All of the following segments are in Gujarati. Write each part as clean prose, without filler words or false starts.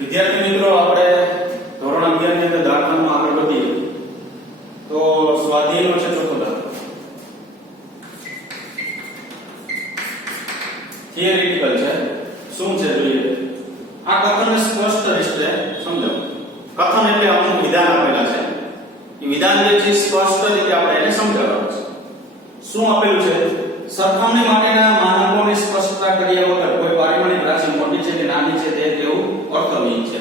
વિદ્યાર્થી મિત્રો, આપણે ધોરણ 11 ની અંદર દાખલામાં આગળ વધીએ તો સ્વાધ્યાયનો છે ચોથો દાખલો. થિયરિટિકલ છે. શું છે જોઈએ. આ કથનને સ્પષ્ટ રીતે સમજો. કથન એટલે અમુક વિધાન આપેલા છે. એ વિધાન જે છે સ્પષ્ટ રીતે આપણે એને સમજાવવાનું છે. શું આપેલું છે? સરખામણી માટેના માનકોની સ્પષ્ટતા કર્યા વગર કોઈ પારિમાણિક રાશિ મોટી છે કે નાની છે તે કેવું અર્થહીન છે.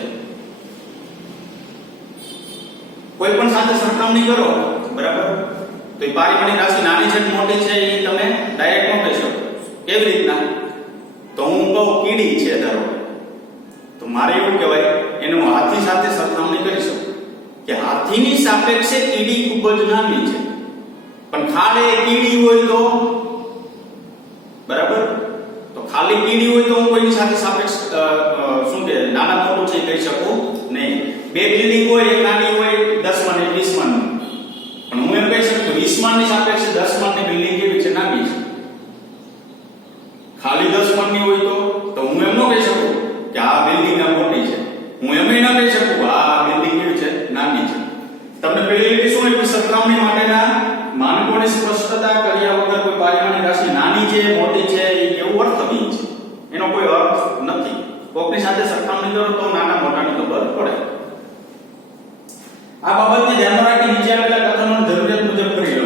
કોઈ પણ સાથે સરખામણી કરો, બરાબર, તો એ પારિમાણિક રાશિ નાની છે કે મોટી છે એ તમે ડાયરેક્ટ ન કહી શકો. કેવી રીતના? તો હું કહું કીડી છે ધારો, તો મારે એવું કહેવાય એનું હાથી સાથે સરખામણી કરી શકું કે હાથીની સાપેક્ષે કીડી ખૂબ જ નાની છે. પણ ખાલી કીડી હોય તો, બરાબર, તો ખાલી કીડી હોય તો હું કોઈની સાથે સાપેક્ષ શું કે નાના મોટું છે કહી શકું નહીં. બે બિલ્ડિંગ હોય, એક નાની હોય 10 માળ ને 20 માળ, પણ હું એમ કહી શકું 20 માળની સાપેક્ષે 10 માળની બિલ્ડિંગ કેવી છે? નાની છે. ખાલી 10 માળની હોય તો હું એમ ન કહી શકું કે આ બિલ્ડિંગ આ મોટી છે. હું એમ ન કહી શકું આ બિલ્ડિંગ કેવી છે? નાની છે. તમને પેલી લીટી શું હોય? સરખામણી માટેના માનકોની સ્પષ્ટતા કર્યા વગર કોઈ પારિમાણિક રાશિ નાની છે મોટી છે એ કેવું અર્થહીન છે. એનો કોઈ અર્થ નથી. કોકની સાથે સરખામણી કરો તો નાના મોટાની ખબર પડે. આ બાબતને ધ્યાનમાં રાખી નીચે આપેલા કથનોની જરૂરિયાત મુજબ કરી લો.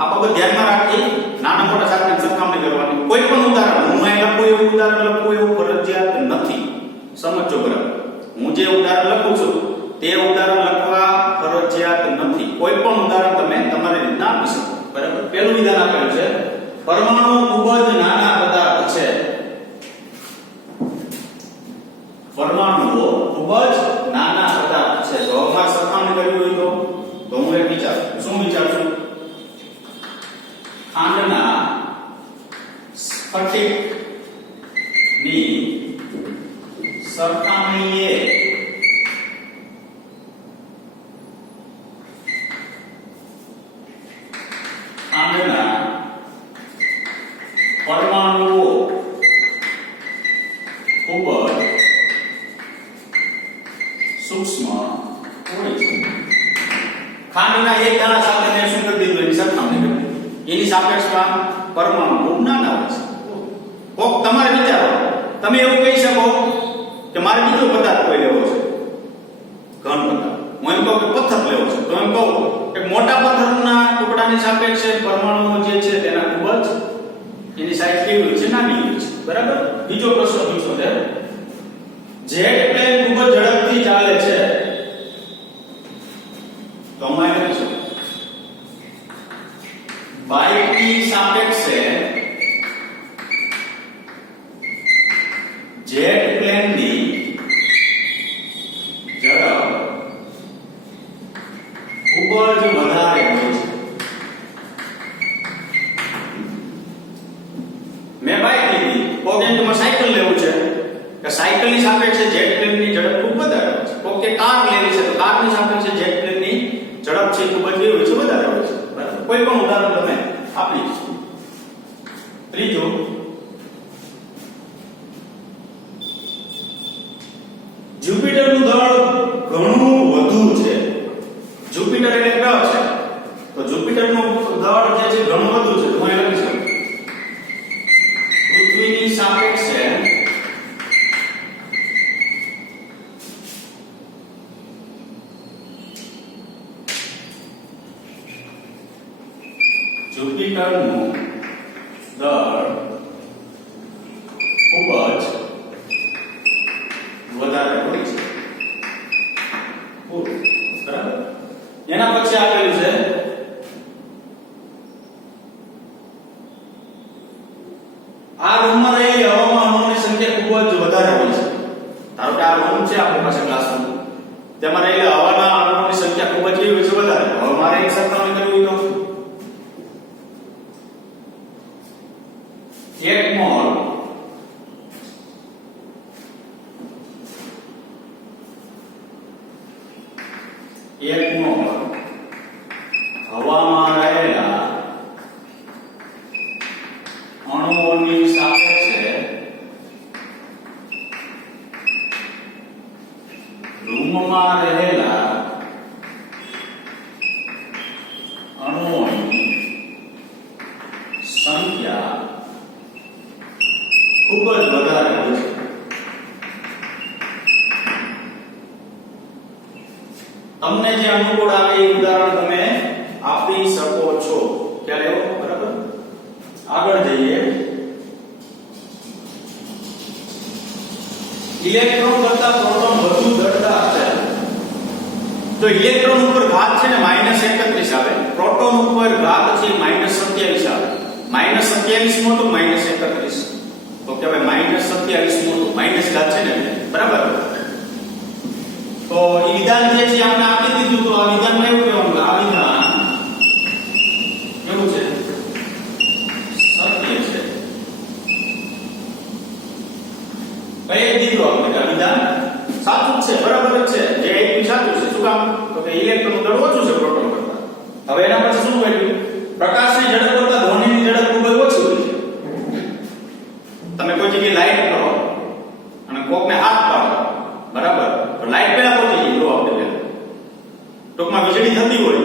આ બાબત ધ્યાનમાં રાખી નાના મોટા સાથે સરખામણી કરવાની. કોઈ પણ ઉદાહરણ હું અહીં લખું એવું ઉદાહરણ લખવું એવું ફરજિયાત નથી. સમજો બરાબર. હું જે ઉદાહરણ લખું છું તે ઉદાહરણ લખવા ફરજિયાત નથી. કોઈ પણ ઉદાહરણ તમે તમારી રીતના આપી શકો. બરાબર. પહેલું વિધાન આપેલું છે પરમાણુ ખૂબ જ નાના પદાર્થ છે. પરમાણુઓ ખૂબ જ નાના પદાર્થ છે. તો અમારે સરખામણી કરવી હોય તો હું એક વિચારું. શું વિચારું છું? ખાંડના સ્ફટિકની સરખામણીએ ખાંડના પરમાણુઓ ખૂબ જ સૂક્ષ્મ હોય છે. ખાંડના એક દાણા સાથે મેં શું કરી દીધું? એની સરખામણી કરી. એની સાપેક્ષમાં પરમાણુ ખૂબ નાના હોય છે. કોક તમારે વિચારો, તમે એવું કહી શકો કે મારે બીજો પદાર્થ કોઈ લેવો છે, ઘન પદાર્થ. હું એમ કહું કે પથ્થર લેવો છે, તો એમ કહું કે મોટા પથ્થરના ટુકડાની સાપેક્ષે પરમાણુઓ જે છે તેના ખૂબ જ એની સાઈઝ કેવી હોય છે? નાની હોય છે. બરાબર. બીજો પ્રશ્ન પૂછો છે જેટ પ્લેન ખૂબ જ ઝડપથી ચાલે છે. તો અમે લખીશું બાઇકની સાપેક્ષે જેટ પ્લેનની ઝડપ ખૂબ જ વધારે હોય છે. મેં બાઇક લીધી, કોકે સાયકલ લેવું છે કે સાયકલની સાપેક્ષે જેટ પ્લેનની ઝડપ ખૂબ વધારે હોય છે. કોકે કાર લેવી છે તો કારની સાપેક્ષે જેટ પ્લેનની ઝડપ છે ખૂબ જ કેવી હોય છે? વધારે હોય છે. બરાબર. કોઈ પણ ઉદાહરણ તમે આપી શકો. ત્રીજું, જુપિટરનું દળ ઘણું વધુ છે. જુપિટર એટલે ગ્રહ છે, તો જુપિટરનું દળ જે છે ઘણું વધુ છે. હું અહીં લખી શકું પૃથ્વીની સાપેક્ષે જુપિટરનું દળ ખૂબ જ વધારે હોય છે. બરાબર. એના પછી આપેલું છે આ રૂમમાં રહેલી હવામાં અણુઓની સંખ્યા ખૂબ જ વધારે હોય છે. ધારો કે આ રૂમ છે આપણી પાસે ક્લાસરૂમ, તેમાં રહેલી હવાના અણુઓની સંખ્યા ખૂબ જ કેવી હોય છે? વધારે. હવે મારે એક સરખામણી કરવી હોય તો 1 મોલ હવામાં રહેલા અણુઓની સાપેક્ષે માં રહેલા અણુઓની સંખ્યા ખૂબ જ વધારે હોય છે. તમને જે અનુકૂળ આવે એ ઉદાહરણ તમે આપી શકો છો. ખ્યાલ આવ્યો? બરાબર. આગળ જઈએ. ઇલેક્ટ્રોન કરતા પ્રોટોન વધુ દળદાર છે. તો ઇલેક્ટ્રોન ઉપર ઘાત છે ને -31 આવે, પ્રોટોન ઉપર ઘાત છે -27 આવે. -27 મોટું -31 તો કહેવાય -27 મોટું, માઈનસ ઘાત છે ને, બરાબર. તો એ વિધાન જે છે આપણે આપી દીધું. તો આ વિધાનમાં એવું કહેવાનું કે આ વિધાન કેવું છે? સત્ય છે. કઈ દીધું આપણે આ વિધાન સાચું જ છે, બરાબર જ છે. જે એક સાચું છે. શું કામ? તો કે ઇલેક્ટ્રોનનું દળ ઓછું છે પ્રોટોન કરતા. હવે એના પછી શું કહ્યું? પ્રકાશની ઝડપ કરતા ધ્વનિની ઝડપ ખૂબ જ ઓછી હોય છે. તમે કોઈ જગ્યાએ લાઈટ કરો અને કોકને હાથ પાડો, બરાબર, તો લાઈટ પહેલા પહોંચી ગઈ. જો આપણે પહેલા ટૂંકમાં વીજળી થતી હોય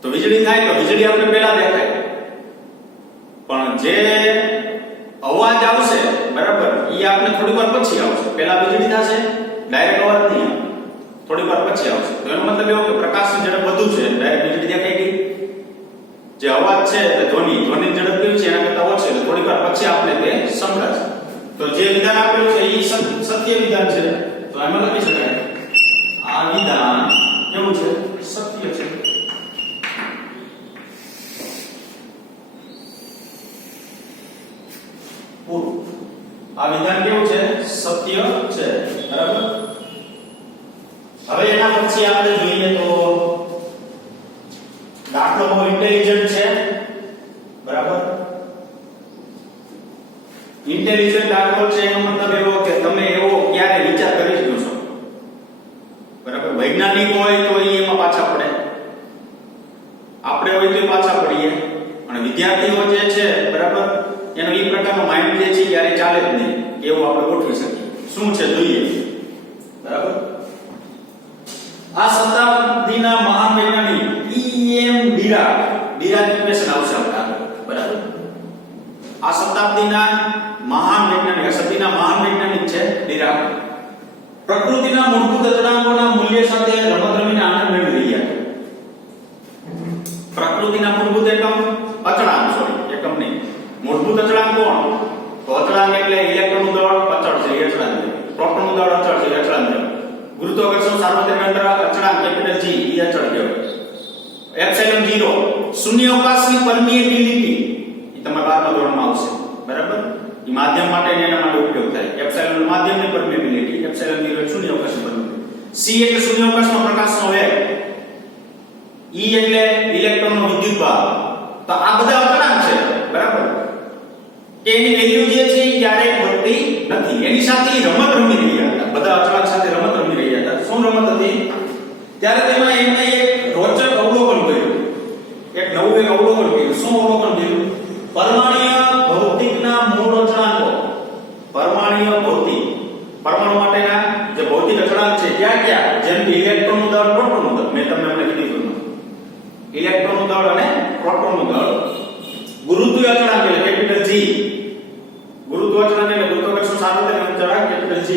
તો વીજળી થાય તો વીજળી આપણે પહેલા દેખાય, પણ જે અવાજ આવશે, બરાબર, એ આપણે થોડી વાર પછી આવશે. પહેલા વીજળી થશે, ડાયરેક્ટ અવાજ નહીં આવે, થોડી વાર પછી આવશે. તો એનો મતલબ એવો કે પ્રકાશની ઝડપ વધુ છે, ડાયરેક્ટ વીજળી દેખાઈ ગઈ. જે અવાજ છે એટલે ધ્વનિની ઝડપ કેવી છે એના કરતા ઓછી, એટલે થોડી વાર પછી આપણે તે સંભળાશે. તો જે વિધાન આપેલું છે એ સત્ય વિધાન છે. તો એમાં લખી શકાય આ વિધાન કેવું છે? સત્ય છે. પૂરું. આ વિધાન કેવું છે? સત્ય છે. બરાબર. હવે એના પછી આપણે જોઈએ તો દાખલો બહુ ઇન્ટેલિજન્ટ છે, બરાબર. ઇન્ટેલિજન્ટ દાખલો છે એનો મતલબ એવો કે તમે એવો ક્યારે વિચાર કરી જ ન શકો, બરાબર. વૈજ્ઞાનિક હોય તો એમાં પાછા પડે, આપણે હોય તો પાછા પડીએ, અને વિદ્યાર્થીઓ જે છે, બરાબર, એનો એ પ્રકારનો માઇન્ડ જે છે ક્યારે ચાલે જ નહીં, એવું આપણે ગોઠવી શકીએ. શું છે જોઈએ, બરાબર. આ શતાબ્દીના મહાન વૈજ્ઞાનિક ઈએમ ડિરાક ઇક્વેશન આવશે આપણે, બરાબર. આ શતાબ્દીના મહાન વૈજ્ઞાનિક, આ સદીના મહાન વૈજ્ઞાનિક છે ડિરાક. પ્રકૃતિના મૂળભૂત અચળાંકોના મૂલ્ય સાથે રમત રમીને આનંદ મેળવી રહ્યા છે. પ્રકૃતિના મૂળભૂત અચળાંક, એકમ નહીં, મૂળભૂત અચળાંક કોણ? તો અચળાંક એટલે ઇલેક્ટ્રોનનું દળ અચળ છે, એ અચળાંક છે. પ્રોટોનનું દળ અચળ છે, એ અચળાંક છે. ગુરુત્વાકર્ષણ સાર્વત્રિક અંતર અચળાંક કેપિટલ G, એ અચળ કહેવાય. એપ્સિલોન 0 શૂન્યાવકાશની પરમિએબિલિટી, એ તમારા 12મા ધોરણમાં આવશે, બરાબર. એ માધ્યમ માટે અને એના માટે ઉપયોગ થાય. એપ્સિલોન માધ્યમની પરમિએબિલિટી, એપ્સિલોન 0 શૂન્યાવકાશની પરમિએબિલિટી. C એટલે શૂન્યાવકાશનો પ્રકાશનો વેગ, E એટલે ઇલેક્ટ્રોનનો વિદ્યુતભાર. તો આ બધા અચળાંક છે, બરાબર. કે એની વેલ્યુ જે છે એ ક્યારેય બદલતી નથી. એની સાથે રમત રમી રહ્યા હતા, બધા અચળાંક સાથે રમત રમી રહ્યા હતા. શું રમત હતી? ત્યારે તેમાં એમને એક રોચક અવલોકન કર્યું, એક નવું અવલોકન કર્યું. શું અવલોકન કર્યું? પરમાણુય ભૌતિકના મૂળ અચળાંકો, પરમાણુય ભૌતિક, પરમાણુ માટેના જે ભૌતિક અચળાંક છે ક્યાં? જેમ કે ઇલેક્ટ્રોનનું દળ, પ્રોટોનનું દળ. મેં તમને હમણાં કીધું, ઇલેક્ટ્રોનનું દળ અને પ્રોટોનનું દળ. ગુરુત્વીય અચળાંક એટલે કેપિટલ G, ગુરુત્વ અચળાંક એટલે ગુરુત્વાકર્ષણ સાર્વત્રિક અચળાંક કેપિટલ G.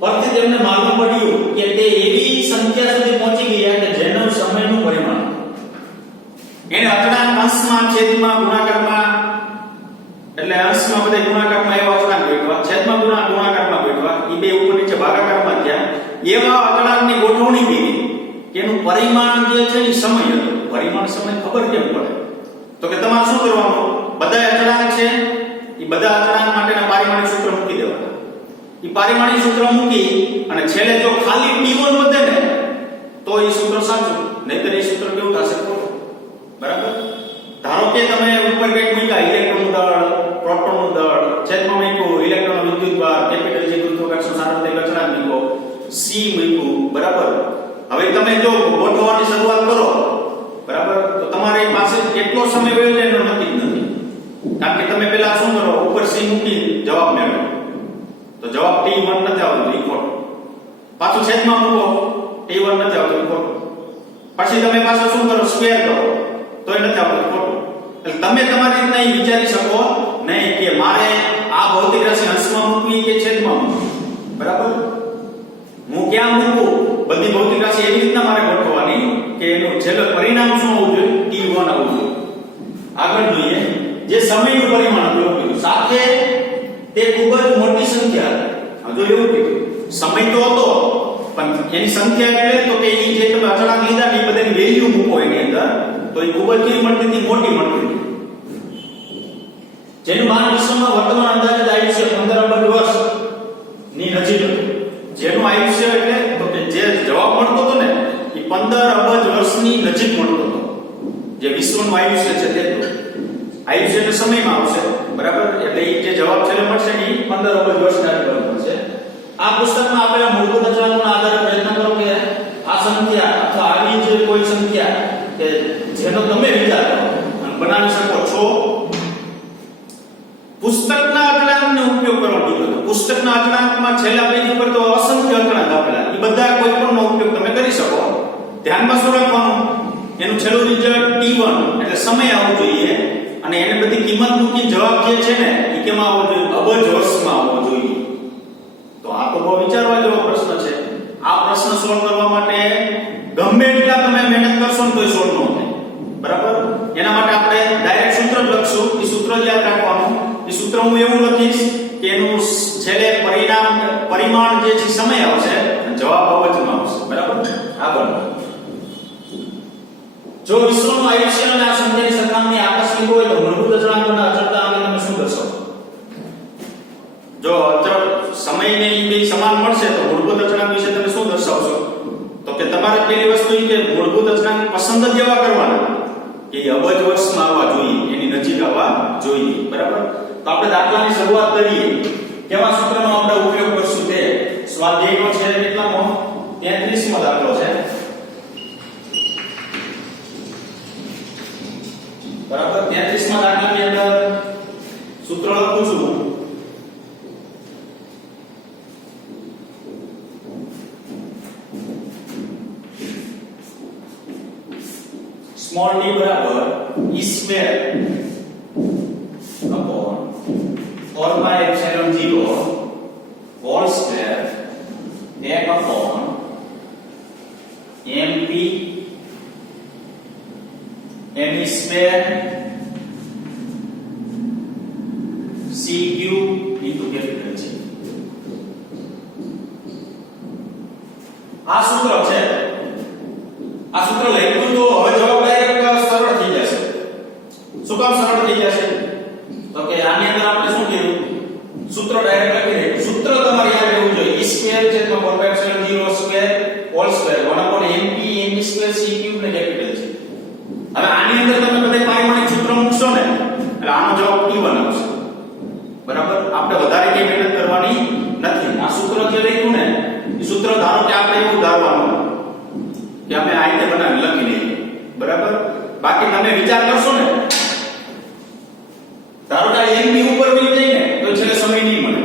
પરથી તેમને માલુમ પડ્યું કે તે એવી સંખ્યા સુધી પહોંચી ગયા કે જેનું સમયનું પરિમાણ, એને અચળાંક અંશમાં, છેદમાં, ગુણાકારમાં, એટલે અંશમાં બધા ગુણાકારમાં એવા અચળાંક ગોઠવા, છેદમાં ગુણાકારમાં ગોઠવા, એ બે ઉપર નીચે ભાગાકારમાં થયા. એવા અચળાંકની ગોઠવણી કરી કે એનું પરિમાણ જે છે એ સમય હતો. પરિમાણ સમય ખબર કેમ પડે? તો કે તમારે શું કરવાનું? બધા અચળાંક છે એ બધા અચળાંક માટેના પારિમાણિક સૂત્ર મૂકી દેવાના. એ પારિમાણિક સૂત્ર મૂકી અને છેલ્લે જો ખાલી T1 વધે ને તો એ સૂત્ર સાચું, નહીતર એ સૂત્ર કેવું થશે? ખોટું, બરાબર. ધારો કે તમે ઉપર કંઈક મૂક્યા, ઇલેક્ટ્રોનનું દળ, પ્રોટોનનું દળ, છેદમાં મૂક્યું ઇલેક્ટ્રોનનો વિદ્યુતભાર, કેપિટલ G ગુરુત્વાકર્ષણ સાર્વત્રિક અચળાંક મૂક્યો, C મૂક્યું, બરાબર. હવે તમે જો ગોઠવવાની શરૂઆત કરો, બરાબર, તો તમારી પાસે કેટલો સમય વયો જાય એનો નક્કી જ નથી. કારણ કે તમે પહેલા શું કરો? ઉપર C મૂકી જવાબ મેળવો, તો જવાબ T1 નથી આવતો, એ ખોટો. પાછું છેદમાં મૂકો T1 નથી આવતું ખોટું. પછી તમે પાછો શું કરો સ્ક્વેર કરો તોય નથી આવતું ખોટું. એટલે તમે તમારી રીતના એ વિચારી શકો નહીં કે મારે આ ભૌતિક રાશિ અંશમાં મૂકવી કે છેદમાં મૂકવી. બરાબર? હું ક્યાં મૂકું બધી ભૌતિક રાશિ એવી રીતના મારે ગોઠવવાની કે એનું છેલ્લું પરિણામ શું આવવું જોઈએ T1 આવવું જોઈએ. આગળ જોઈએ જે સમયનું પરિમાણ ઉપયોગ કર્યું સાથે તે ખૂબ જ મોટી સંખ્યા હતી. જો એવું કીધું સમય તો હતો પણ એની સંખ્યા એટલે તો કે એ જે તમે અચળાંક લીધા ને એ બધાની વેલ્યુ મૂકો એની અંદર તો એ ખૂબ જ કેવી મળતી હતી મોટી મળતી હતી. જેનું માનવ વિશ્વમાં વર્તમાન અંદાજિત આયુષ્ય 15 અબજ વર્ષ ની નજીક હતું. જેનું આયુષ્ય એટલે તો કે જે જવાબ મળતો હતો ને એ 15 અબજ વર્ષની નજીક મળતો હતો. જે વિશ્વનું આયુષ્ય છે તે તો આયુષ્ય એટલે સમયમાં આવશે. બરાબર? એટલે એ જે જવાબ છે એ મળશે ને 15 અબજ વર્ષની આજુબાજુ મળશે. આ પુસ્તકમાં આપેલા મૂળભૂત અચળાંકોના આધારે પ્રયત્ન કરો કે આ સંખ્યા અથવા આવી જે કોઈ સંખ્યા કે જેનો તમે વિચાર કરો અને બનાવી શકો છો. પુસ્તકના અચળાંકનો ઉપયોગ કરવાનો કીધો તો પુસ્તકના અચળાંકમાં છેલ્લા પેજ ઉપર તો અસંખ્ય અચળાંક આપેલા એ બધા કોઈ પણનો ઉપયોગ તમે કરી શકો. ધ્યાનમાં શું રાખવાનું એનું છેલ્લું રિઝલ્ટ T1 એટલે સમય આવવો જોઈએ અને એને બધી કિંમત મૂકી જવાબ જે છે ને એ કેમાં આવવો જોઈએ અબજ વર્ષમાં આવવો જોઈએ. તો આ તો બહુ વિચારવા જેવો પ્રશ્ન છે. આ પ્રશ્ન સોલ્વ કરવા માટે ગમે એટલા તમે મહેનત કરશો ને તોય સોલ્વ ન થાય. બરાબર? એના માટે આપણે ડાયરેક્ટ સૂત્ર જ લખશું. એ સૂત્ર યાદ રાખવાનું. એ સૂત્ર હું એવું લખીશ કે એનું છેલ્લે પરિમાણ જે છે સમય આવશે જવાબ અબજમાં આવશે. બરાબર? આગળ જો વિશ્વનું આયુષ્ય અને આ સંખ્યાની સરખામણી આકસ્મિક હોય તો મૂળભૂત અચળાંકોના અચળતા અંગે તમે શું દર્શાવો? જો અચળ સમયને એ બે સમાન મળશે તો મૂળભૂત અચળાંક વિશે તમે શું દર્શાવશો? તો કે તમારે પહેલી વસ્તુ એ કે મૂળભૂત અચળાંક પસંદ જ એવા કરવાના કે અબજ વર્ષમાં આવવા જોઈએ એની નજીક આવવા જોઈએ. બરાબર? તો આપણે દાખલાની શરૂઆત કરીએ. કેવા સૂત્રનો આપણે ઉપયોગ કરશું તે સ્વાધ્યાયનો છે કેટલામો 33મો દાખલો છે. બરાબર? 33મા દાખલાની અંદર સૂત્ર લખું છું. स्मॉल d बराबर e square upon 4 by epsilon 0 whole square 1 upon mp m square c cube into capital G. આ સૂત્ર છે. આ સૂત્ર લખ્યું તો હવે જવાબ ડાયરેક્ટ સરળ થઈ જશે. શું કામ સરળ થઈ જશે? તો કે આની અંદર આપણે શું કીધું સૂત્ર ડાયરેક્ટ લખી દે. સૂત્ર તમારે યાદ રહેવું જોઈએ e સ્ક્વેર છે તો 4 pi epsilon 0 square whole square 1 upon mp m square c cube ને કેપિટલ છે. હવે આની અંદર તમે બધા પારિમાણિક સૂત્ર મૂકશો ને એટલે આનો જવાબ T1 આવશે. બરાબર? આપણે વધારે કઈ મહેનત કરવાની નથી. આ સૂત્ર જે લખ્યું ને એ સૂત્ર ધારો કે આપણે એવું ધારવાનું કે અમે આ રીતે બનાવી લખી લઈએ. બરાબર? બાકી તમે વિચાર કરશો ને ધારો કે mp ઉપર વહી જાય ને તો છેલ્લે સમય નહીં મળે.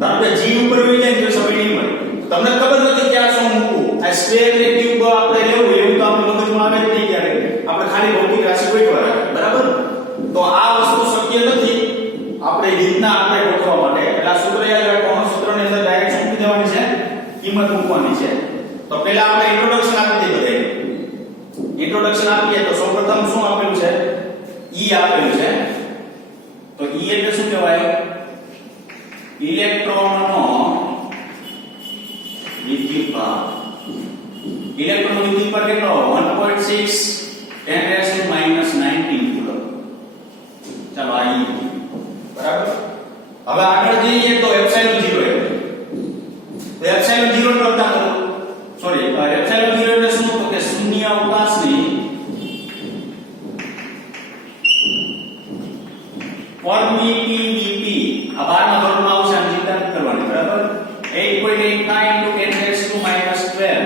ધારો કે g ઉપર વહી જાય તો સમય નહીં મળે. તમને ખબર નથી કે આ શું મૂકવું. આ સ્ક્વેર કે ક્યુબ આપણે લેવું એવું તો આપણે મગજમાં આવે જ નહીં ક્યારે. આપણે ખાલી ભૌતિક રાશિ ગોઠવા રાખે. બરાબર? તો આ વસ્તુ શક્ય નથી આપણે રીતના આપણે ગોઠવવા માટે. એટલે આ સૂત્ર યાદ રાખવાનું. સૂત્રની અંદર ડાયરેક્ટ શું મૂકી દેવાની છે કિંમત મૂકવાની છે. તો પહેલા આપણે ઇન્ટ્રોડક્શન આપી દઈએ બધાને. ઇન્ટ્રોડક્શન આપીએ તો સૌપ્રથમ શું આપેલું છે E આપેલું છે. તો E એટલે શું કહેવાય? ઇલેક્ટ્રોનનો વિદ્યુતભાર. ઇલેક્ટ્રોનનો વિદ્યુતભાર કેટલો 1.6 10⁻⁻⁹ કુલમ. ચાલો આ E. બરાબર? હવે આગળ જઈએ તો એપ્સિલોન 0 એટલે તો એપ્સિલોન 0 કરતા તો સોરી એપ્સિલોન 0 એટલે શું? તો કે શૂન્ય અવકાશની permittivity આ બારના વર્ગમાં આવશે. આની ચિંતા નથી કરવાની. બરાબર? 8.89 × 10⁻12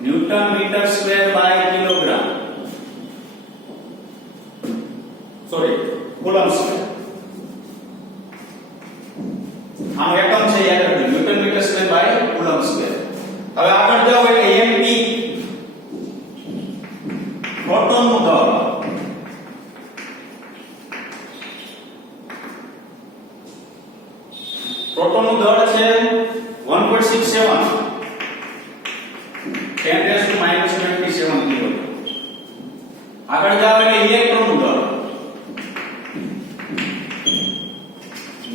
newton metre square by kilogram sorry coulomb square. આનો એકમ છે યાદ રાખજો newton metre square by coulomb square. હવે આગળ જાઓ એટલે mp પ્રોટોનનું દળ પ્રોટોનનું દળ છે 1.67 10⁻⁻27 કિલો. આગળ જાવ એટલે ઇલેક્ટ્રોનનું દળ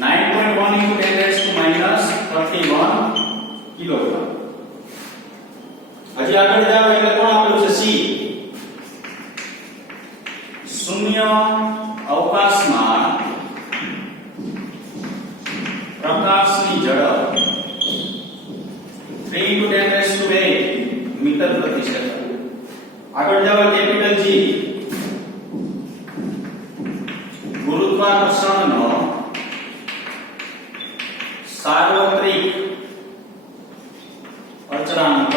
9.1 × 10⁻31 કિલોગ્રામ. હજી આગળ જાવ એટલે કોણ આપેલું છે સી શૂન્ય અવકાશમાં પ્રકાશની ઝડપ 3 × 10⁻8 મીટર પ્રતિ સેકન્ડ. આગળ જાવ કેપિટલ જી ગુરુત્વાકર્ષણનો સાર્વત્રિક અચળાંક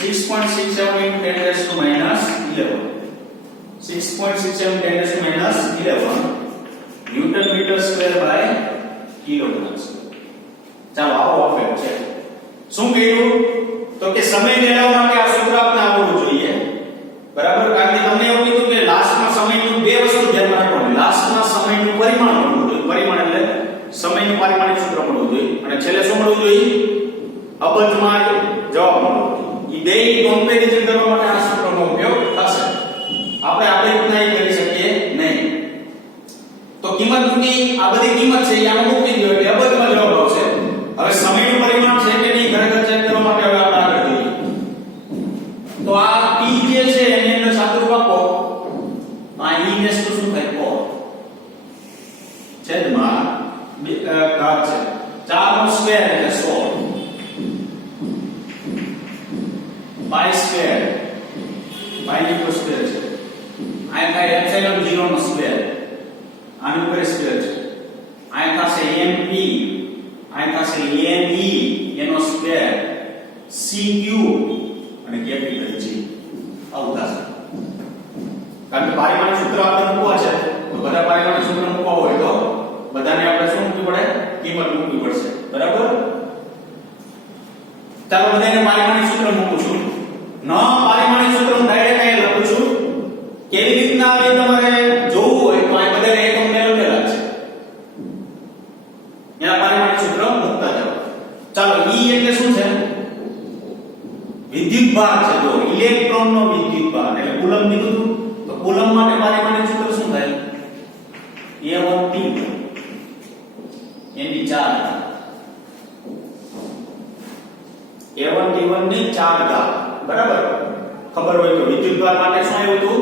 6.67 × 10⁻11 6.67 × 10⁻11 newton metre square by kilogram. ચાલો આવો ઓફેક્ટ છે. શું કીધું તો કે સમય મેળવવા માટે આ સૂત્ર આપણે આવડવું જોઈએ, બરાબર? કારણ કે તમને એવું કીધું કે લાસ્ટમાં સમયનું બે વસ્તુ ધ્યાનમાં રાખવાની. લાસ્ટમાં સમયનું પરિમાણ મળવું જોઈએ. પરિમાણ એટલે સમયનું પારિમાણિક સૂત્ર મળવું જોઈએ અને છેલ્લે શું મળવું જોઈએ? અબજમાં જવાબ મળવો જોઈએ. ઈ બેની કમ્પેરીઝન કરવા માટે આ સૂત્રનો ઉપયોગ થશે. આપણે આપણી રીતના એ કરી શકીએ નહીં. તો કિંમત મૂકી, આ બધી કિંમત છે એ આમાં મૂકી દો એટલે અબજમાં જવાબ આવશે. હવે સમયનું પરિમાણ છે કે નહીં ખરેખર ચેક કરવા માટે હવે આપણે આગળ જોઈએ. તો આ p જે છે એની અંદર સાદુરૂપ આપો તો આ e ને શું થાય? 4 છેદમાં ઘાત છે 4 નો સ્ક્વેર એટલે 16 પાઈ સ્ક્વેર પાઈ નો સ્ક્વેર છે. આ થાય એપ્સિલોન 0 નો સ્ક્વેર, આનું ઉપર સ્ક્વેર છે. આ થશે mp, આ થશે me એનો સ્ક્વેર c³ અને કેપિટલ G આવું થશે. કારણ કે પારિમાણિક સૂત્ર આપણે મૂકવા છે તો બધા પારિમાણિક સૂત્ર મૂકવા હોય તો બધાને આપણે શું મૂકવી પડે? કિંમત મૂકવી પડશે, બરાબર? ચાલો બધાને પારિમાણિક સૂત્ર મૂકું છું. ન પારિમાણિક સૂત્ર હું ડાયરેક્ટ અહીં લખું છું. કેવી રીતના આવે તમારે જોવું હોય તો આ બધાને એકમ મેળવેલા છે, એના પારિમાણિક સૂત્ર મૂકતા જાઓ. ચાલો E એટલે શું છે? વિદ્યુતભાર છે. જો ઇલેક્ટ્રોનનો વિદ્યુતભાર એટલે કુલમ કીધું હતું તો કુલમ માટે પારિમાણિક સૂત્ર શું થાય? A1T એની 4 A1T1 ની 4 ઘાત, બરાબર? ખબર હોય તો વિદ્યુતભાર માટે શું આવ્યું હતું?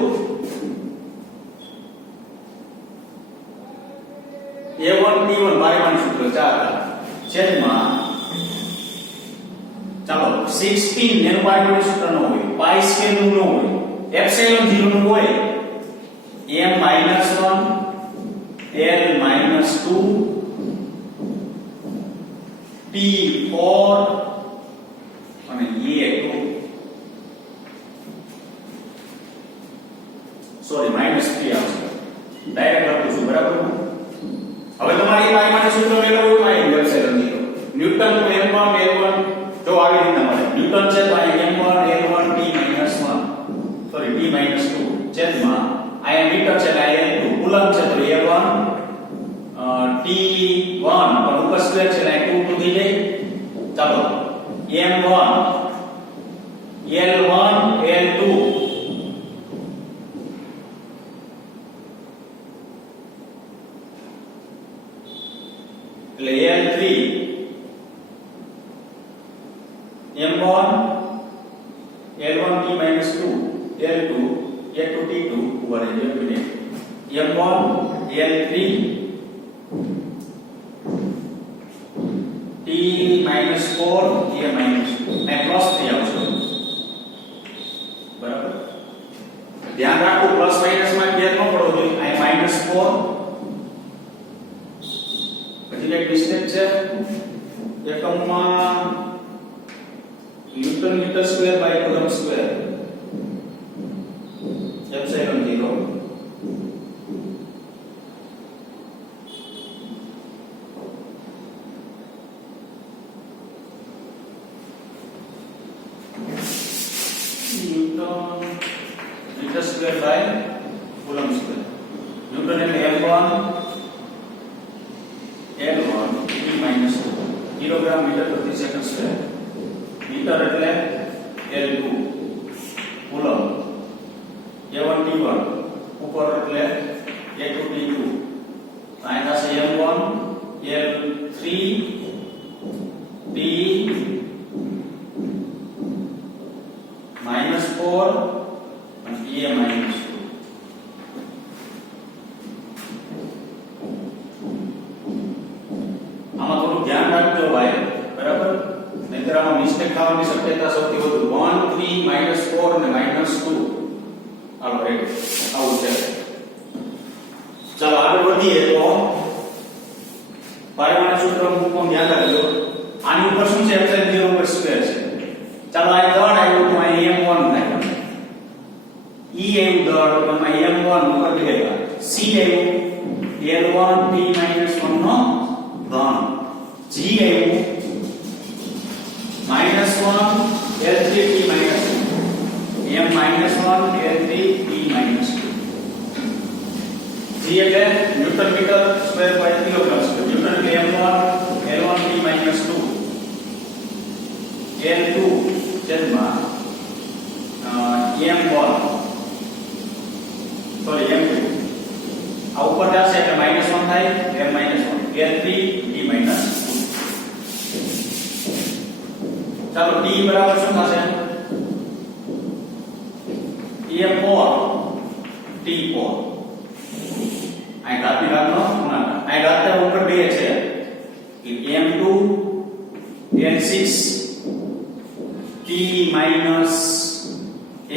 A1T1 પારિમાણિક સૂત્ર 4 ઘાત છેદમાં ચાલો 16 એનું પારિમાણિક સૂત્ર ન હોય, પાઈ સ્ક્વેર નું ન હોય, એપ્સિલોન 0 નું હોય, m-1 l-2 T4 અને A2 સોરી -3 આવશે. ડાયરેક્ટ લખું છું, બરાબર? હવે તમારી પારિમાણિક સૂત્ર મેળવવું તો આ એપ્સિલોન 0 ન્યૂટન નું m1 l1 જો આવી રીતના મળે. ન્યૂટન છે તો આ m1 l1 t-1 sorry t-2 છેદમાં આ મીટર છે એટલે આ l2 કુલમ છે તો a1 t1 પર ઉપર સ્ક્વેર છે એટલે 2 થઈ જાય. ચાલો m1 l1 l2 એટલે l3 m1 l1 t-2 l2 a2 t2 ઉપર એ minute m1 l3 t-4 a-2 ને પ્લસ 3 આવશે, બરાબર? ધ્યાન રાખો પ્લસ માઈનસ માં ફેર ન પડવો જોઈએ. આ -4 પછી એક મિસ્ટેક છે એકમમાં newton metre square by coulomb square epsilon 0 -4 kilogram metre પ્રતિ સેકન્ડ સ્ક્વેર. મીટર એટલે L2 કુલમ. A1 T1 ઉપર એટલે A2 T2. અહીં થશે M1 L3 T -4 અને A -2. આમાં થોડું ધ્યાન રાખજો ભાઈ, બરાબર? નહીંતર આમાં મિસ્ટેક થવાની શક્યતા સૌથી વધુ. 1 3 -4 અને -2. હાલો રેડી, આવું છે. ચાલો આગળ વધીએ તો પારિમાણિક સૂત્ર મૂકવાનું ધ્યાન રાખજો. આની ઉપર શું છે? એપ્સિલોન 0 ઉપર સ્ક્વેર છે. ચાલો આ દળ આવ્યું તો અહીં m1 નાખ્યું, e આવ્યું દળ તો એમાં m1 ઉપર બેગા, c આવ્યું L1 t -1 નો ધન, g આવ્યું -1 L3 t -2, m -1 L3 t -2. g એટલે ન્યૂટન મીટર સ્ક્વેર પર કિલોગ્રામ સ્ક્વેર. ન્યૂટન એટલે m1 L1 t -2 L2 છેદમાં m1 સોરી m2. આ ઉપર જશે એટલે -1 થાય, m -1 L3 t -2. ચાલો t બરાબર શું થશે? m4 t4. અહીં ઘાતની ઘાતનો ગુણાકાર. અહીં ઘાતના ઉપર 2 છે કે m2 n6 t -8 A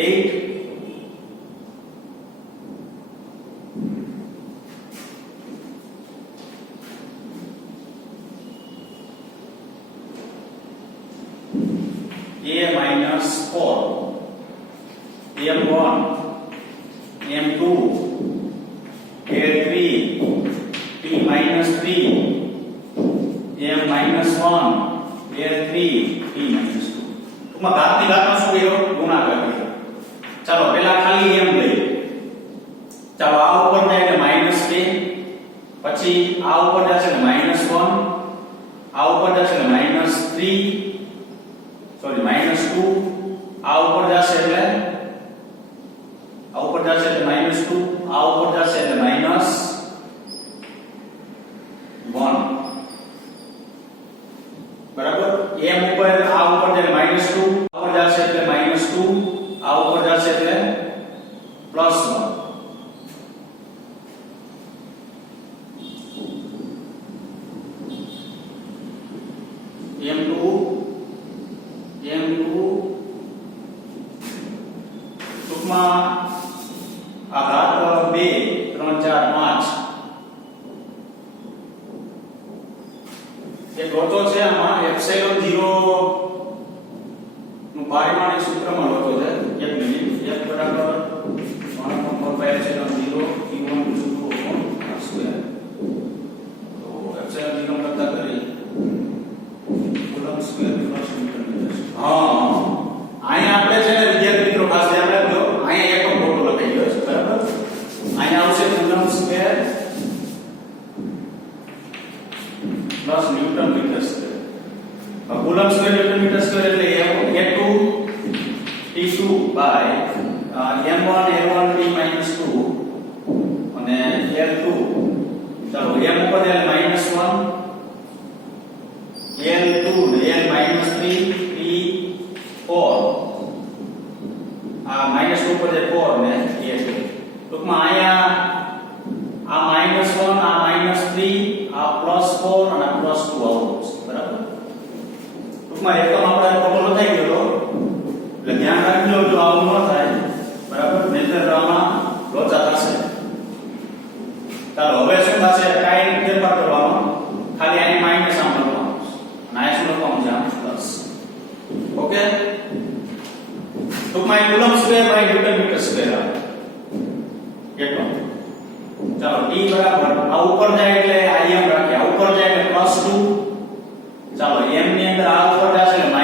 -4 m1 m2 L3 t -3 m -1 L3 t -2. ટૂંકમાં ઘાતની ઘાતનો શું કર્યો? ગુણાકાર કર્યો. ચાલો પહેલા ખાલી m લઈએ. ચાલો આ ઉપર જાય એટલે -k, પછી આ ઉપર જશે એટલે -1, આ ઉપર જશે એટલે -3 સોરી -2, આ ઉપર જશે એટલે -2, આ ઉપર જશે એટલે -1, બરાબર? m ઉપર આ ઉપર જાય -2, આ ઉપર જશે એટલે -2, આ ઉપર જશે એટલે +1. m2 ટૂંકમાં આ ઘાત 2 3 4 5 એક લોચો છે. આમાં એપ્સિલોન 0 નું પારિમાણિક સૂત્રમાં લોચો છે. એક મિનિટ. f બરાબર 1/4 એપ્સિલોન 0 q1 સ્ક્વેર. તો એપ્સિલોન 0 કરતા કરી coulomb square plus newton metre. હા, અહીંયા આપણે છે ને વિદ્યાર્થી મિત્રો ખાસ ધ્યાન રાખજો. અહીંયા એક ફોટો લખાઈ ગયો છે, બરાબર? અહીંયા આવશે coulomb square plus newton metre square. Coulomb square newton metre square એટલે A2 T2 by m1 L1 t -2 અને L2. ચાલો m ઉપર એટલે -1 L2 ને L -3 T4. આ -2 ઉપર જે 4 ને A2. ટૂંકમાં અહીંયા આ -1 આ -3 આ +4 અને આ +2 આવું છે, બરાબર? ટૂંકમાં એકમ આપણે ફોટો લખાઈ ગયો એટલે ધ્યાન રાખજો જો આવું ન થાય, બરાબર? નહીંતર આમાં લોચા થશે. ચાલો હવે શું થશે? કાંઈ ફેરફાર કરવાનો, ખાલી આની માઇનસ આમ લખવાનું અને આ શું લખવાનું છે? આમ પ્લસ. ઓકે? ટૂંકમાં coulomb square by newton metre square આવે એટલો. ચાલો t બરાબર આ ઉપર જાય એટલે આ m રાખીએ, આ ઉપર જાય એટલે +2. ચાલો m ની અંદર આ ઉપર જશે એટલે -1,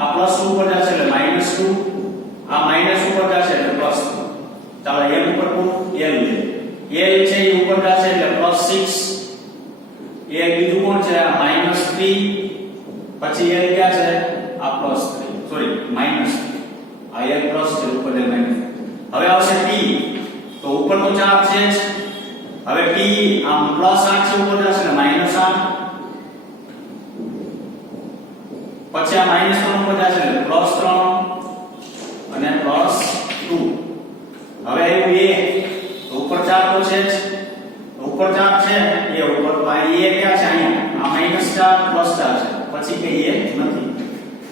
આ +2 ઉપર જશે એટલે -2, આ માઈનસ ઉપર જશે એટલે પ્લસ. ચાલો m ઉપર પૂરું l લે, l છે એ ઉપર જશે એટલે +6. એ બીજું કોણ છે? આ -3 p પછી l ક્યાં છે આ +3 સોરી -3 આ l પ્લસ છે ઉપર l માઈનસ હવે આવશે p તો ઉપર તો ચાર્જ છે જ હવે p આમ +8 છે ઉપર જશે ને -8 પછી આ -3 ઉપર જશે ને +3 અને +2 હવે આવ્યું a તો ઉપર ચાર્જ તો છે જ ઉપર ચાર્જ છે એ ઉપર તો આ a ક્યાં છે અહીંયા આ -4 +4 છે પછી કે a નથી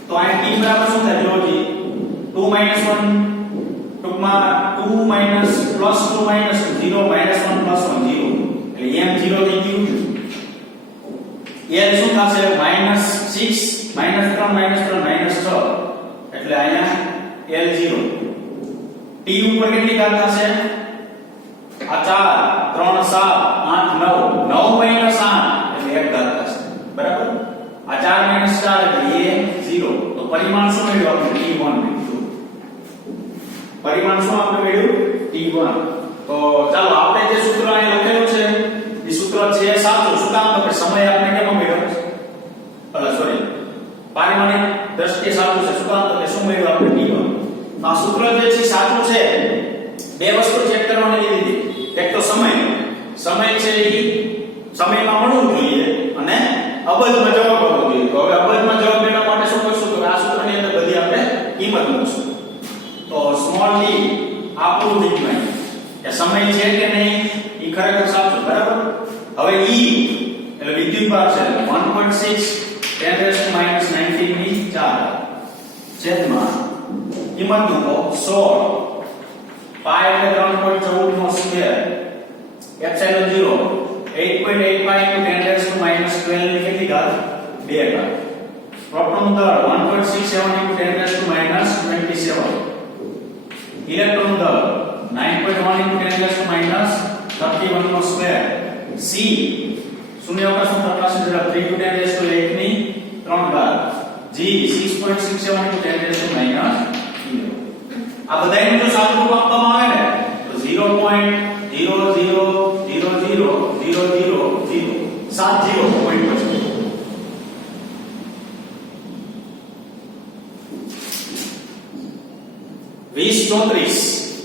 તો આ t બરાબર શું થાય જોજી 2 1 ટૂંકમાં 2 +2 -2 0 -1 +1 0 એટલે m 0 થઈ ગયું l શું થશે -6 -3 -6 એટલે અહીંયા l 0 t ઉપર કેટલી ઘાત થશે આ 4 3 7 8 9 9 8 એટલે 1 ઘાત થશે બરાબર આ 4 4 એટલે a 0 તો પરિમાણ શું મળ્યું આપણે t1 મળ્યું પરિમાણ શું આપણે મળ્યું t1 તો ચાલો આપણે જે સૂત્ર અહીં લખેલું છે એ સૂત્ર છે સાચું શું કામ તો કે સમય આપણે કેમ મળ્યો સોરી પારિમાણિક દ્રષ્ટિએ સાચું છે શું કામ તો કે શું મળ્યું આપણે t1 આ સૂત્ર જે છે સાચું છે બે વસ્તુ ચેક કરવાની લીધી એક તો સમય છે એ સમયમાં મળવું જોઈએ અને અબજમાં જવાબ આવવો જોઈએ તો હવે અબજમાં જવાબ મેળવવા માટે શું કરશું તો આ સૂત્રની અંદર બધી આપણે કિંમત મૂકશું તો સ્મોલ d આપણું વિજ્ઞાન કે સમય છે કે નહીં એ ખરેખર સાચું બરાબર હવે e એટલે વિદ્યુતભાર છે 1.6 10⁻⁻19 ની 4 છેદમાં કિંમત મૂકો 16 પાઈ એટલે 3.14 નો સ્ક્વેર એપ્સિલોન 0 8.85 × 10⁻12 ની કેટલી ઘાત 2 ઘાત પ્રોટોન દળ 1.67 × 10⁻27 ઇલેક્ટ્રોન દળ 9.1 × 10⁻31 નો સ્ક્વેર c શૂન્યાવકાશનું પ્રકાશન ઝડપ 3 × 10⁸ ની 3 ઘાત g 6.67 × 10⁻11 આ બધાયનું જો સાદું રૂપ આપવામાં આવે ને તો 0.000000 સાત 0 પોઈન્ટ છે 20 34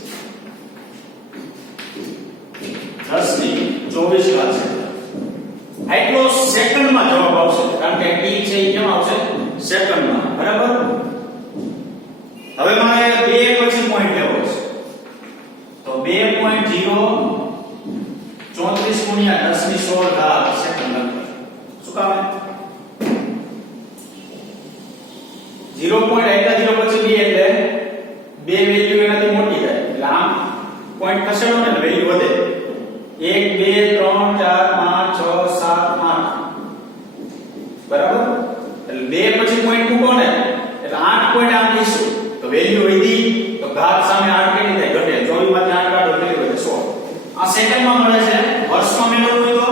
10 ની 24 ઘાત છે આટલો સેકન્ડમાં જવાબ આવશે કારણ કે t છે એ કેમ આવશે સેકન્ડમાં બરાબર હવે મારે 2 પછી પોઈન્ટ લેવો છે તો 2.034 × 10⁻16 ઘાત સેકન્ડ શું કામ 0.0 પછી 2 એટલે 2 વેલ્યુ એનાથી મોટી થાય એટલે આમ પોઈન્ટ ખસેડો ને વેલ્યુ વધે 1 2 3 4 5 6 7 8 બરાબર એટલે 2 પછી પોઈન્ટ મૂકો ને એટલે 8 પોઈન્ટ આમ લઈશું તો વેલ્યુ વધી તો ઘાત સામે 8 કેટલી થાય ઘટે 24 માંથી 8 કાઢો કેટલી વધે 100 આ સેકન્ડમાં મળે છે વર્ષમાં મેળવવું હોય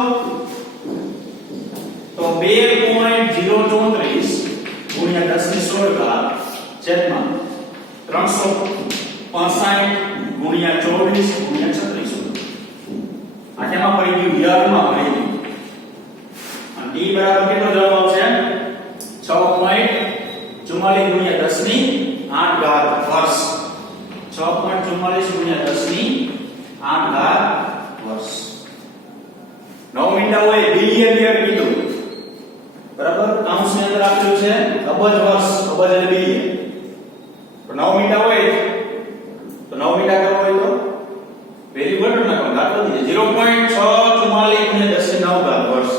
તો 2.034 × 10⁻16 ઘાત છેદમાં 365 × 24 × 36 આ કેમાં પડી ગયું યરમાં પડી ગયું અને t બરાબર કેટલો જવાબ આવશે 6.44 × 10⁸8 ઘાત વર્ષ 6.44 × 10⁸8 ઘાત વર્ષ 9 મીંડા હોય બિલિયન યર કીધું બરાબર કાઉન્સની અંદર આપેલું છે અબજ વર્ષ અબજ એટલે બિલિયન તો 9 મીંડા હોય તો 9 મીંડા કરવો હોય તો વેલ્યુ ઘટો ના ઘાત વધી જાય 0.644 × 10⁹ ઘાત વર્ષ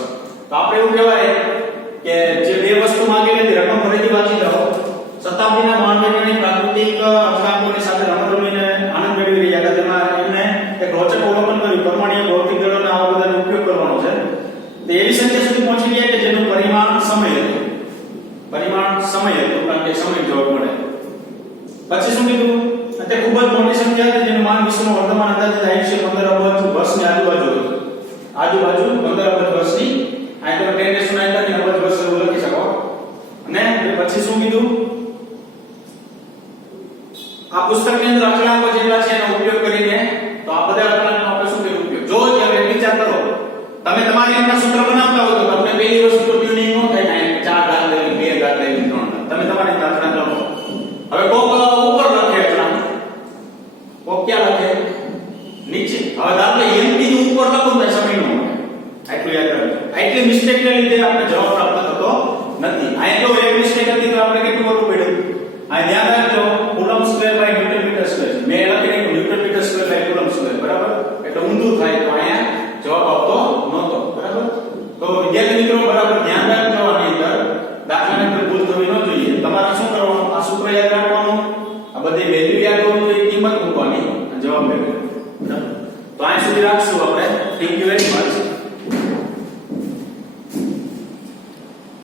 તો આપણે એવું કહેવાય કે જે બે વસ્તુ માંગી લીધી રકમ ફરીથી વાંચી લો શતાબ્દીના માનવીની પ્રાકૃતિક અવકાશોની સાથે રમત રમીને આનંદ મેળવી રહ્યા હતા તેમાં એમને એક રોચક અવલોકન કર્યું પરમાણ્વીય ભૌતિક દળોનો આ બધાનો ઉપયોગ કરવાનો છે તે એવી સંખ્યા સુધી પહોંચી ગયા કે જેનું પરિમાણ સમય હતું કારણ કે સમય જવાબ મળે પછી શું કીધું તે ખૂબ જ મોટી સંખ્યા હતી જેનું માન વિશ્વનું વર્તમાન અંદાજિત આયુષ્ય 15 અબજ વર્ષની આજુબાજુ હતું 15 અબજ વર્ષની આ તો 10⁻9 ની અબજ વર્ષ એવું લખી શકો અને પછી શું કીધું આ પુસ્તકની અંદર અચળાંકો જેટલા છે એનો ઉપયોગ કરીને તો આ બધા અચળાંકનો આપણે શું કર્યું ઉપયોગ જો હવે વિચાર કરો તમે તમારી રીતના સૂત્ર બનાવતા હોય તો તમને પહેલી વસ્તુ તો ટ્યુનિંગ ન થાય ને 4 ઘાત લેવી 2 ઘાત લેવી 3 ઘાત તમે તમારી રીતના અચળાંક લખો. હવે કોક ઉપર લખે અચળાંક, કોક ક્યાં લખે નીચે. હવે ધારો કે m ની ઉપર લખું તો સમય ન મળે. આટલું યાદ રાખજો. આટલી મિસ્ટેક ને લીધે આપણે જવાબ પ્રાપ્ત થતો નથી. આ તો એક મિસ્ટેક હતી તો આપણે કેટલું કરવું પડ્યું. આ ધ્યાન રાખજો, coulomb square by newton metre square. મેં લખી નાખ્યું newton metre square by coulomb square, બરાબર? એટલે ઊંધું થાય તો અહીંયા જવાબ આવતો નહોતો, બરાબર? તો વિદ્યાર્થી મિત્રો બરાબર ધ્યાન રાખજો. આની અંદર દાખલાની અંદર ભૂલ થવી ન જોઈએ. તમારે શું કરવાનું, આ સૂત્ર યાદ રાખવાનું, આ બધી વેલ્યુ યાદ હોવી જોઈએ, કિંમત મૂકવાની, જવાબ મેળવવાનો, બરાબર? તો અહીં સુધી રાખશું આપણે. Thank you very much.